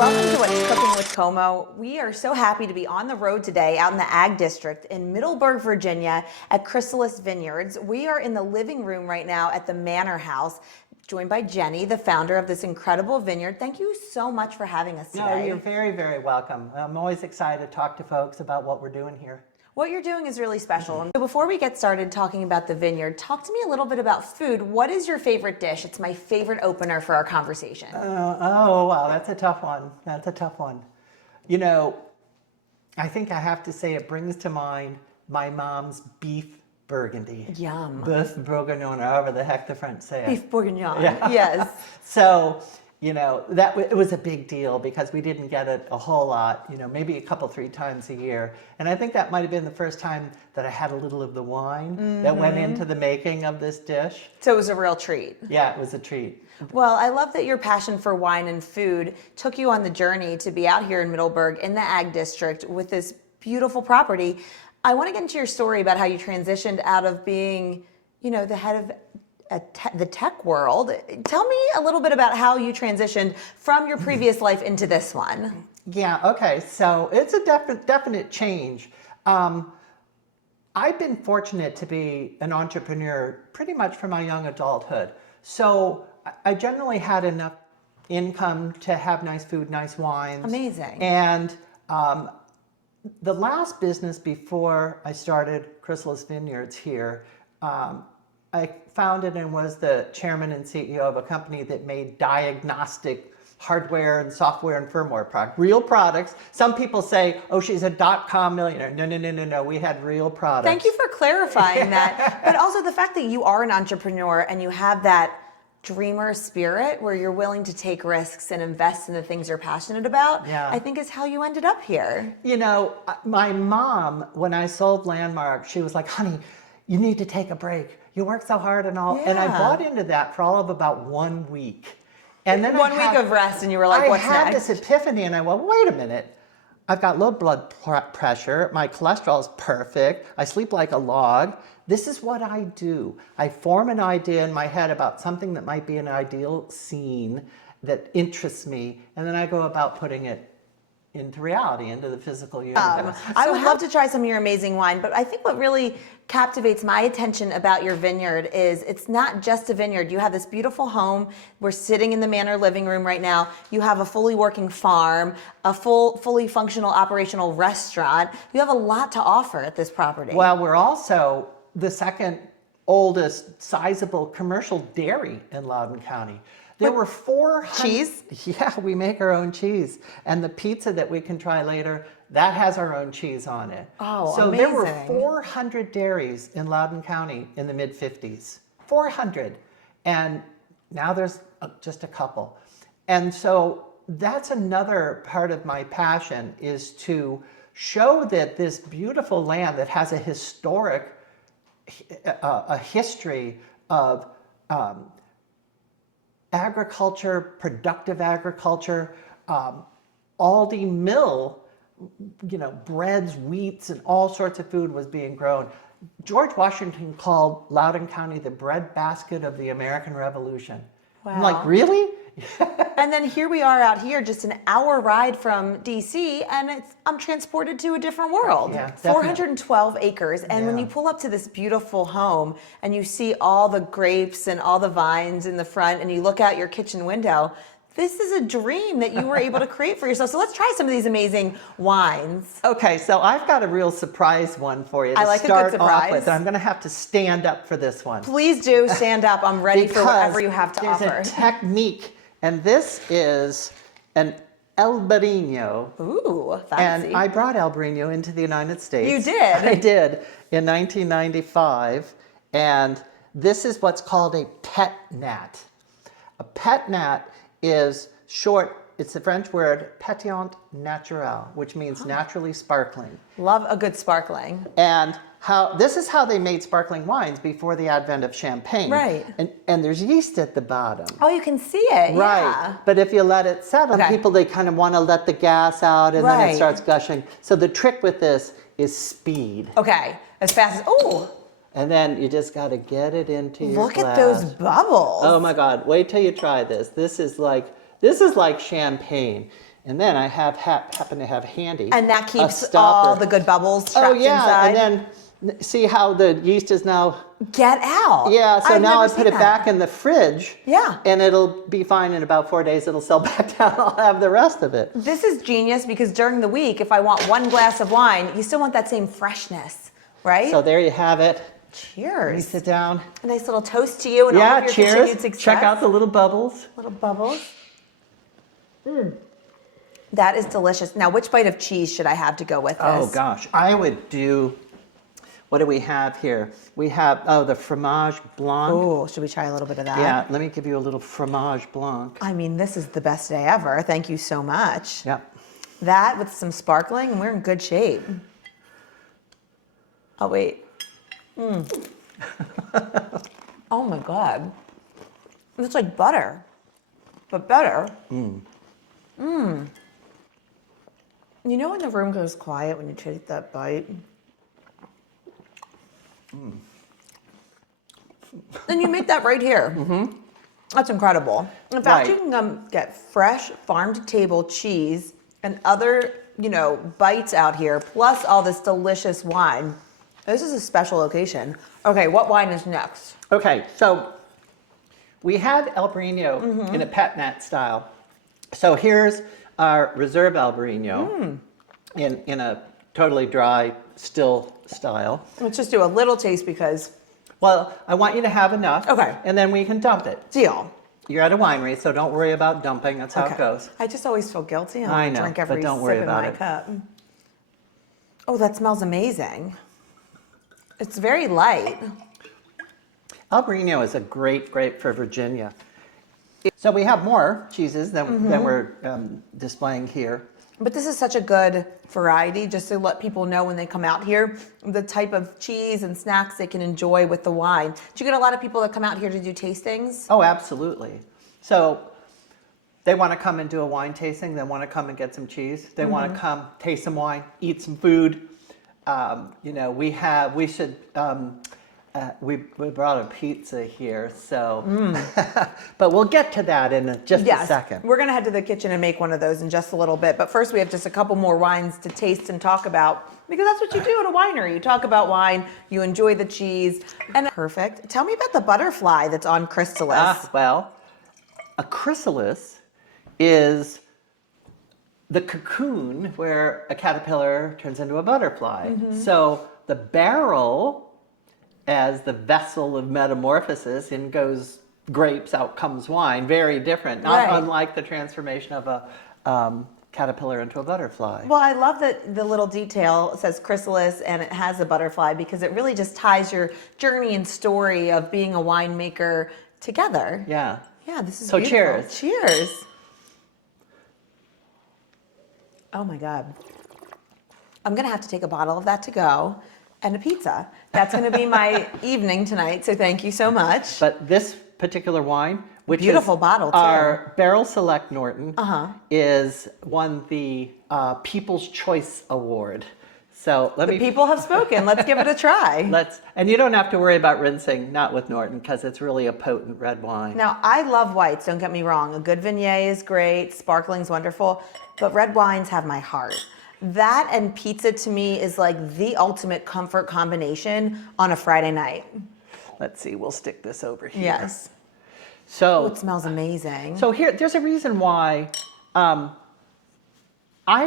Welcome to What's Cooking with Como. We are so happy to be on the road today out in the Ag District in Middleburg, Virginia at Chrysalis Vineyards. We are in the living room right now at the Manor House, joined by Jenni, the founder of this incredible vineyard. Thank you so much for having us today. No, you're very, very welcome. I'm always excited to talk to folks about what we're doing here. What you're doing is really special. So before we get started talking about the vineyard, talk to me a little bit about food. What is your favorite dish? It's my favorite opener for our conversation. Oh, wow, that's a tough one. That's a tough one. You know, I think I have to say it brings to mind my mom's beef burgundy. Yum. Beef bourguignon, or however the heck the French say it. Beef bourguignon, Yeah. yes. So, you know, it was a big deal because we didn't get it a whole lot, you know, maybe a couple, 3 times a year. And I think that might have been the first time that I had a little of the wine that went into the making of this dish. So it was a real treat. Yeah, it was a treat. Well, I love that your passion for wine and food took you on the journey to be out here in Middleburg in the Ag District with this beautiful property. I want to get into your story about how you transitioned out of being, you know, the head of the tech world. Tell me a little bit about how you transitioned from your previous life into this one. Yeah, okay, so it's a definite change. I've been fortunate to be an entrepreneur pretty much from my young adulthood. So I generally had enough income to have nice food, nice wines. Amazing. And the last business before I started Chrysalis Vineyards here, I founded and was the chairman and CEO of a company that made diagnostic hardware and software and firmware products, real products. Some people say, oh, she's a .com millionaire. No. We had real products. Thank you for clarifying that. But also the fact that you are an entrepreneur and you have that dreamer spirit where you're willing to take risks and invest in the things you're passionate about, I think is how you ended up here. You know, my mom, when I sold Landmark, she was like, honey, you need to take a break. You work so hard and all. And I bought into that for all of about 1 week. And then one week of rest and you were like, what's next? I had this epiphany and I went, wait a minute. I've got low blood pressure. My cholesterol is perfect. I sleep like a log. This is what I do. I form an idea in my head about something that might be an ideal scene that interests me. And then I go about putting it into reality, into the physical universe. I would love to try some of your amazing wine, but I think what really captivates my attention about your vineyard is it's not just a vineyard. You have this beautiful home. We're sitting in the Manor living room right now. You have a fully working farm, a fully functional operational restaurant. You have a lot to offer at this property. Well, we're also the second oldest sizable commercial dairy in Loudoun County. There were 400 cheese? Yeah, we make our own cheese. And the pizza that we can try later, that has our own cheese on it. Oh, so amazing. there were 400 dairies in Loudoun County in the mid-50s. 400. And now there's just a couple. And so that's another part of my passion, is to show that this beautiful land that has a historic a history of agriculture, productive agriculture, Aldi Mill, you know, breads, wheats, and all sorts of food was being grown. George Washington called Loudoun County the breadbasket of the American Revolution. Wow. I'm like, really? And then here we are out here, just an hour ride from DC, and I'm transported to a different world. Yeah, 412 acres, and when you pull up to this beautiful home and you see all the grapes and all the vines in the front, and you look out your kitchen window, this is a dream that you were able to create for yourself. So let's try some of these amazing wines. Okay, so I've got a real surprise one for you to I like start a good surprise. off with. I'm going to have to stand up for this one. Please do stand up. I'm ready for whatever you have to offer. There's a technique, and this is an Albarino. Ooh, fancy. And I brought Albarino into the United States. You did? I did, in 1995. And this is what's called a pet nat. A pet nat is short, it's the French word pétillant naturel, which means naturally sparkling. Love a good sparkling. And this is how they made sparkling wines before the advent of champagne. Right. And there's yeast at the bottom. Oh, you can see it. Right. Yeah. But if you let it settle, people, they kind of want to let the gas out and then it starts gushing. So the trick with this is speed. Okay. As fast as, ooh. And then you just got to get it into your Look glass. at those bubbles. Oh my God, wait till you try this. This is like champagne. And then I happen to have handy And that a keeps stopper. all the good bubbles trapped inside. And then see how the yeast is now. Get out. Yeah, so I've now never I put seen it that. back in the fridge. Yeah. And it'll be fine in about 4 days. It'll sell back down. I'll have the rest of it. This is genius because during the week, if I want one glass of wine, you still want that same freshness, right? So there you have it. Cheers. Let me sit down. A nice little toast to you and all Yeah, of your cheers. continued success. Check out the little bubbles. Little bubbles. That is delicious. Now, which bite of cheese should I have to go with this? Oh gosh, I would do, what do we have here? We have, the fromage blanc. Oh, should we try a little bit of that? Yeah, let me give you a little fromage blanc. I mean, this is the best day ever. Thank you so much. Yep. That with some sparkling, and we're in good shape. Oh, wait. Oh my God. It's like butter, but better. You know when the room goes quiet when you take that bite? And you make that right here. That's incredible. In fact, Right. you can get fresh farm-to-table cheese and other, bites out here, plus all this delicious wine. This is a special location. Okay, what wine is next? Okay, so we had Albarino in a pet nat style. So here's our Reserve Albarino in a totally dry, still style. Let's just do a little taste because Well, I want you to have enough. Okay. And then we can dump it. deal. You're at a winery, so don't worry about dumping. That's how it goes. I just always feel guilty. I I know, drink but every don't worry sip in about my it. cup. Oh, that smells amazing. It's very light. Albarino is a great grape for Virginia. So we have more cheeses than we're displaying here. But this is such a good variety just to let people know when they come out here the type of cheese and snacks they can enjoy with the wine. Do you get a lot of people that come out here to do tastings? Oh, absolutely. So they want to come and do a wine tasting. They want to come and get some cheese. They want to come taste some wine, eat some food. We brought a pizza here, so, but we'll get to that in just a second. We're going to head to the kitchen and make one of those in just a little bit. But first, we have just a couple more wines to taste and talk about because that's what you do at a winery. You talk about wine, you enjoy the cheese, and perfect. Tell me about the butterfly that's on Chrysalis. Well, a chrysalis is the cocoon where a caterpillar turns into a butterfly. So the barrel, as the vessel of metamorphosis, in goes grapes, out comes wine. Very different, not Right. unlike the transformation of a caterpillar into a butterfly. Well, I love that the little detail says Chrysalis and it has a butterfly because it really just ties your journey and story of being a winemaker together. Yeah. Yeah, this is So beautiful. cheers. Cheers. Oh my God. I'm going to have to take a bottle of that to go and a pizza. That's going to be my evening tonight, so thank you so much. But this particular wine, which Beautiful is bottle, too. our Barrel Select Norton, is won the People's Choice Award. So let The me people have spoken. Let's give it a try. and you don't have to worry about rinsing, not with Norton, because it's really a potent red wine. Now, I love whites, don't get me wrong. A good Viognier is great, sparkling's wonderful, but red wines have my heart. That and pizza to me is like the ultimate comfort combination on a Friday night. Let's see, we'll stick this over here. Yes. So, Oh, it smells amazing. so here, there's a reason why I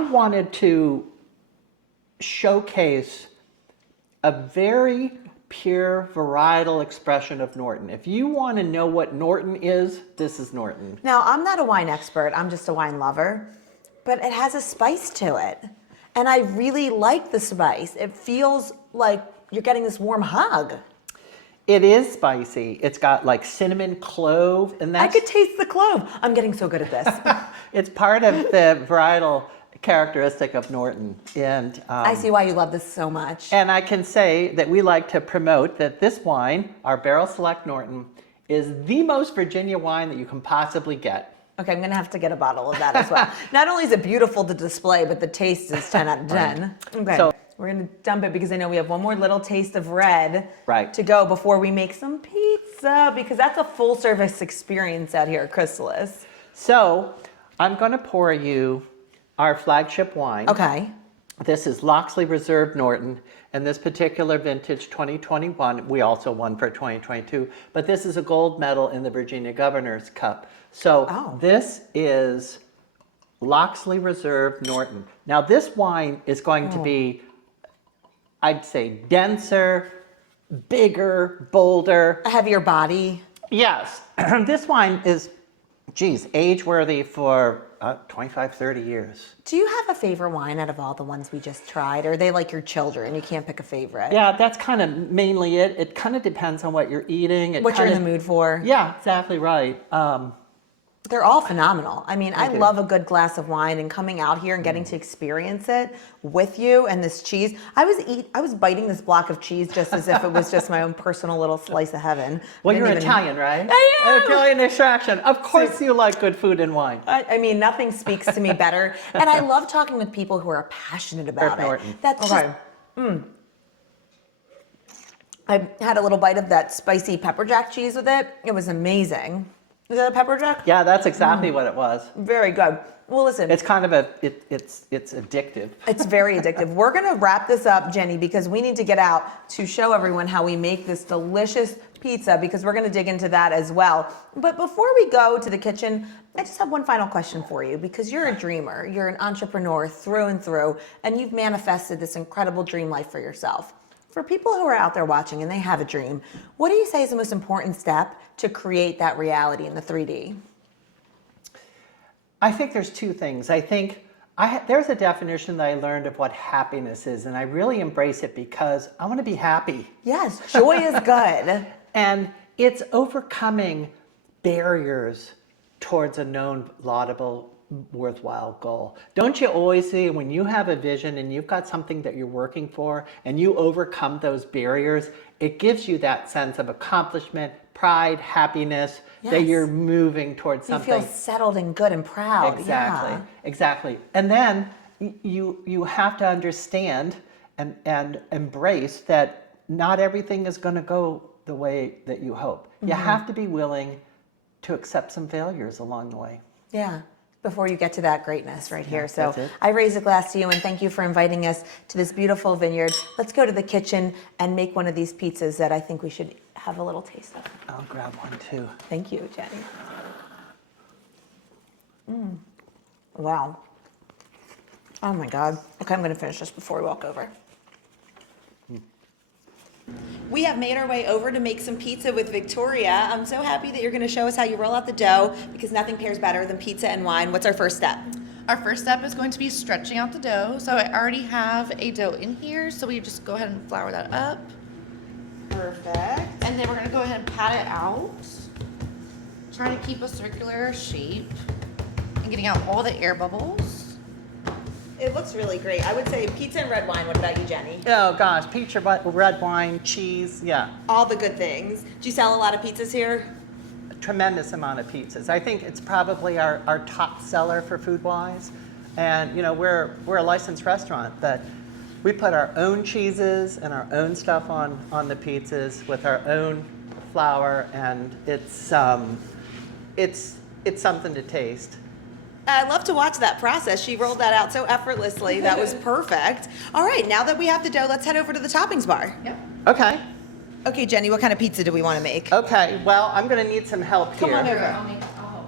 wanted to showcase a very pure varietal expression of Norton. If you want to know what Norton is, this is Norton. Now, I'm not a wine expert, I'm just a wine lover, but it has a spice to it. And I really like the spice. It feels like you're getting this warm hug. It is spicy. It's got like cinnamon, clove, and I that's could taste the clove. I'm getting so good at this. it's part of the varietal characteristic of Norton. And I see why you love this so much. And I can say that we like to promote that this wine, our Barrel Select Norton, is the most Virginia wine that you can possibly get. Okay, I'm gonna have to get a bottle of that as well. Not only is it beautiful to display, but the taste is 10 out of 10. Okay, So- we're gonna dump it because I know we have one more little taste of red Right. to go before we make some pizza, because that's a full service experience out here at Chrysalis. So I'm going to pour you our flagship wine. Okay. This is Loxley Reserve Norton, and this particular vintage 2021, we also won for 2022, but this is a gold medal in the Virginia Governor's Cup. So this is Loxley Reserve Norton. Now this wine is going to be, I'd say, denser, bigger, bolder. A heavier body. Yes, this wine is, geez, age-worthy for 25, 30 years. Do you have a favorite wine out of all the ones we just tried? Or are they like your children? You can't pick a favorite? Yeah, that's kind of mainly it. It kind of depends on what you're eating. What you're in the mood for. Yeah, exactly right. They're all phenomenal. I mean, I love a good glass of wine, and coming out here and getting to experience it with you and this cheese. I was biting this block of cheese just as if it was just my own personal little slice of heaven. Well, you're Italian, right? I am. Italian extraction. Of course you like good food and wine. I mean, nothing speaks to me better. And I love talking with people who are passionate about it. Norton. That's just, I had a little bite of that spicy pepper jack cheese with it. It was amazing. Is that a pepper jack? Yeah, that's exactly what it was. Very good. Well, listen. It's kind of it's addictive. It's very addictive. We're going to wrap this up, Jenny, because we need to get out to show everyone how we make this delicious pizza, because we're going to dig into that as well. But before we go to the kitchen, I just have one final question for you, because you're a dreamer. You're an entrepreneur through and through, and you've manifested this incredible dream life for yourself. For people who are out there watching and they have a dream, what do you say is the most important step to create that reality in the 3D? I think there's two things. I think there's a definition that I learned of what happiness is, and I really embrace it because I want to be happy. Yes, joy is good. And it's overcoming barriers towards a known, laudable, worthwhile goal. Don't you always see when you have a vision and you've got something that you're working for and you overcome those barriers, it gives you that sense of accomplishment, pride, happiness, that you're moving towards something. You feel settled and good and proud. Exactly, exactly. And then you have to understand and embrace that not everything is going to go the way that you hope. You have to be willing to accept some failures along the way. Yeah. Before you get to that greatness right here. So I raise a glass to you and thank you for inviting us to this beautiful vineyard. Let's go to the kitchen and make one of these pizzas that I think we should have a little taste of. I'll grab one too. Thank you, Jenny. Wow. Oh my God. Okay, I'm going to finish this before we walk over. We have made our way over to make some pizza with Victoria. I'm so happy that you're going to show us how you roll out the dough, because nothing pairs better than pizza and wine. What's our first step? Our first step is going to be stretching out the dough. So I already have a dough in here, so we just go ahead and flour that up. Perfect. And then we're going to go ahead and pat it out. Trying to keep a circular shape and getting out all the air bubbles. It looks really great. I would say pizza and red wine. What about you, Jenny? Oh gosh, pizza, red wine, cheese, yeah. All the good things. Do you sell a lot of pizzas here? A tremendous amount of pizzas. I think it's probably our top seller for food-wise. And you know, we're a licensed restaurant, but we put our own cheeses and our own stuff on the pizzas with our own flour, and it's something to taste. I love to watch that process. She rolled that out so effortlessly. That was perfect. All right, now that we have the dough, let's head over to the toppings bar. Yep. Okay. Okay, Jenny, what kind of pizza do we want to make? Okay, well, I'm going to need some help here. Come on over. I'll help.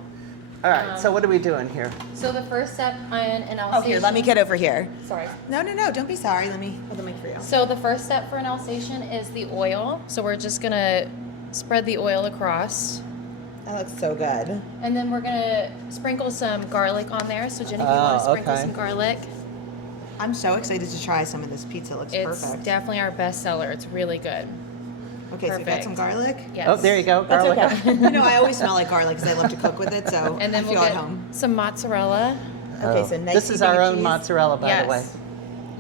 All right, so what are we doing here? So the first step on an Oh, Alsatian. here, let me get over here. Sorry. No, don't be sorry. Let me hold the mic for you. So the first step for an Alsatian is the oil. So we're just gonna spread the oil across. That looks so good. And then we're gonna sprinkle some garlic on there. So Jenny, if you want to sprinkle okay. some garlic. I'm so excited to try some of this pizza. It looks It's perfect. definitely our best seller. It's really good. Okay, so you got perfect. some garlic? Yes. Oh, there you go, garlic. You know, I always smell like garlic because I love to cook with it, so And then I we'll feel at get home. some mozzarella. Okay, so nice. This is big our own cheese. mozzarella, by the way. Yes.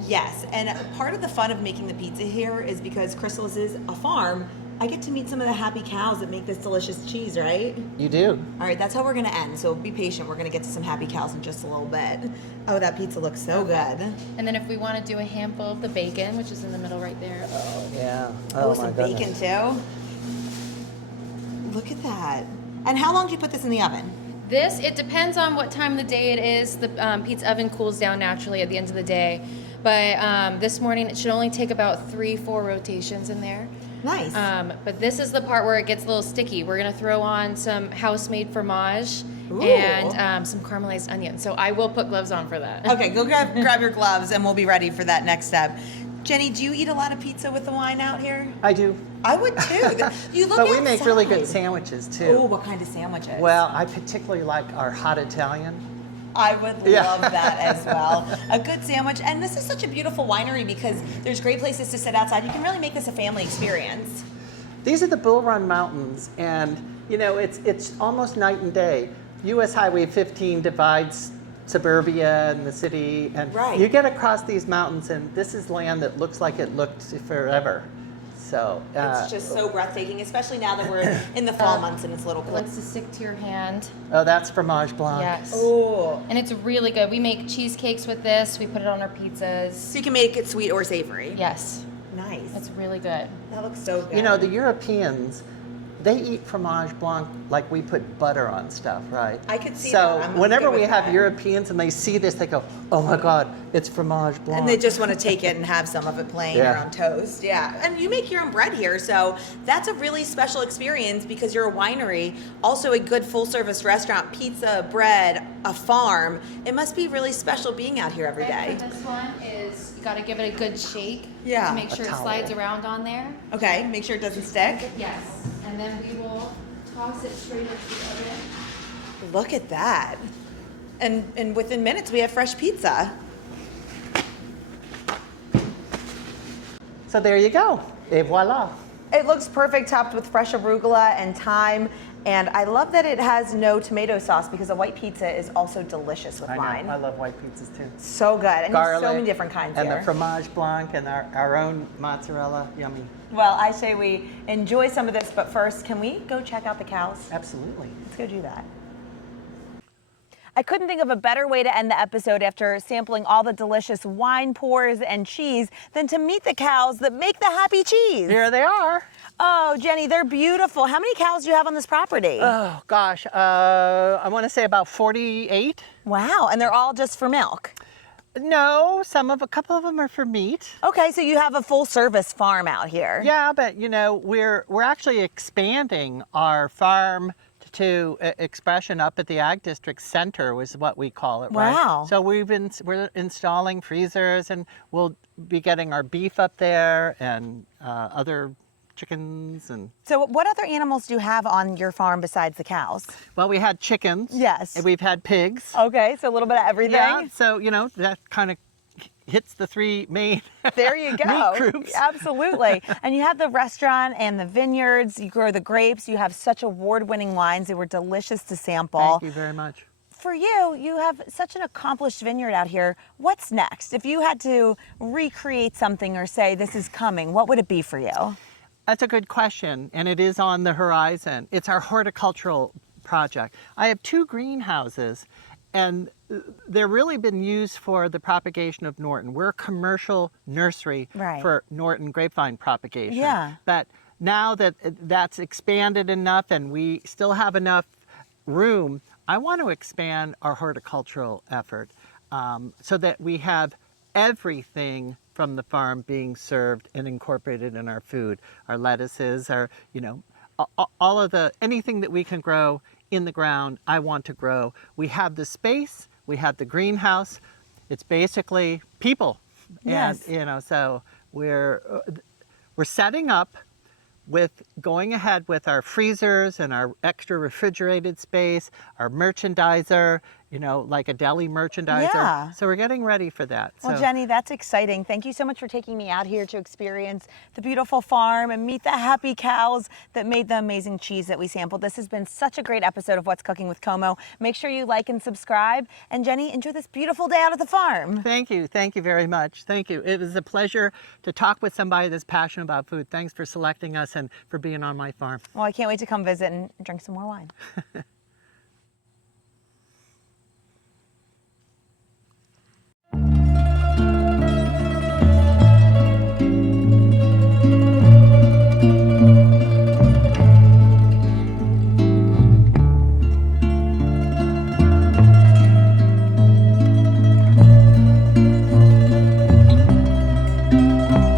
Yes, and part of the fun of making the pizza here is because Chrysalis is a farm. I get to meet some of the happy cows that make this delicious cheese, right? You do. All right, that's how we're gonna end. So be patient. We're gonna get to some happy cows in just a little bit. Oh, that pizza looks so good. And then if we want to do a handful of the bacon, which is in the middle right there. Yeah. Oh, my some goodness. bacon too. Look at that. And how long do you put this in the oven? It depends on what time of the day it is. The pizza oven cools down naturally at the end of the day. But this morning, it should only take about 3-4 rotations in there. Nice. But this is the part where it gets a little sticky. We're going to throw on some house-made fromage Ooh. and some caramelized onions. So I will put gloves on for that. Okay, go grab your gloves and we'll be ready for that next step. Jenni, do you eat a lot of pizza with the wine out here? I do. I would too. You look But we make really good outside. sandwiches too. Oh, what kind of sandwiches? Well, I particularly like our hot Italian. I would Yeah. love that as well. A good sandwich. And this is such a beautiful winery because there's great places to sit outside. You can really make this a family experience. These are the Bull Run Mountains, and you know it's almost night and day. U.S. Highway 15 divides suburbia and the city, and Right. you get across these mountains, and this is land that looks like it looked forever. So It's just so breathtaking, especially now that we're in the fall months and it's a little It cool. likes to stick to your hand. oh, that's fromage blanc. Yes. Oh. And it's really good. We make cheesecakes with this. We put it on our pizzas. So you can make it sweet or savory. Yes. Nice. It's really good. That looks so good. You know, the Europeans, they eat fromage blanc like we put butter on stuff, right? I could see so that. I'm whenever good we with have that. Europeans and they see this, they go, "Oh my God, it's fromage blanc." And they just want to take it and have some of it plain Yeah. or on toast. Yeah. And you make your own bread here. So that's a really special experience because you're a winery, also a good full service restaurant, pizza, bread, a farm. It must be really special being out here every day. And for this one is you got to give it a good shake Yeah. to make sure it towel. slides around on there. Okay. Make sure it doesn't stick. Yes. And then we will toss it straight into the oven. Look at that. And within minutes, we have fresh pizza. So there you go. Et voila. It looks perfect, topped with fresh arugula and thyme. And I love that it has no tomato sauce because a white pizza is also delicious with I wine. know. I love white pizzas too. So good. And Garlic. there's so many different kinds and here. the fromage blanc and our own mozzarella. Yummy. Well, I say we enjoy some of this, but first, can we go check out the cows? Absolutely. Let's go do that. I couldn't think of a better way to end the episode after sampling all the delicious wine pours and cheese than to meet the cows that make the happy cheese. Here they are. Oh, Jenni, they're beautiful. How many cows do you have on this property? Oh gosh, I want to say about 48. Wow, and they're all just for milk. No, a couple of them are for meat. Okay, so you have a full service farm out here. Yeah, but you know, we're actually expanding our farm to expression up at the Ag District Center was what we call it, right? Wow. So we're installing freezers, and we'll be getting our beef up there and other chickens and. So what other animals do you have on your farm besides the cows? Well, we had chickens. Yes. And we've had pigs. Okay, so a little bit of everything. Yeah. So you know that kind of hits the three main. There you go. meat groups. Absolutely. And you have the restaurant and the vineyards. You grow the grapes. You have such award-winning wines. They were delicious to sample. Thank you very much. For you, you have such an accomplished vineyard out here. What's next? If you had to recreate something or say this is coming, what would it be for you? That's a good question, and it is on the horizon. It's our horticultural project. I have 2 greenhouses, and they've really been used for the propagation of Norton. We're a commercial nursery Right. for Norton grapevine propagation. Yeah. But now that that's expanded enough and we still have enough room, I want to expand our horticultural effort so that we have everything from the farm being served and incorporated in our food. Our lettuces, our, you know, all of anything that we can grow in the ground, I want to grow. We have the space, we have the greenhouse. It's basically people. Yes. And, you know, so we're setting up with going ahead with our freezers and our extra refrigerated space, our merchandiser, you know, like a deli merchandiser. Yeah. So we're getting ready for that. Well, So- Jenni, that's exciting. Thank you so much for taking me out here to experience the beautiful farm and meet the happy cows that made the amazing cheese that we sampled. This has been such a great episode of What's Cooking with Como. Make sure you like and subscribe. And Jenni, enjoy this beautiful day out at the farm. Thank you. Thank you very much. Thank you. It was a pleasure to talk with somebody that's passionate about food. Thanks for selecting us and for being on my farm. Well, I can't wait to come visit and drink some more wine. you.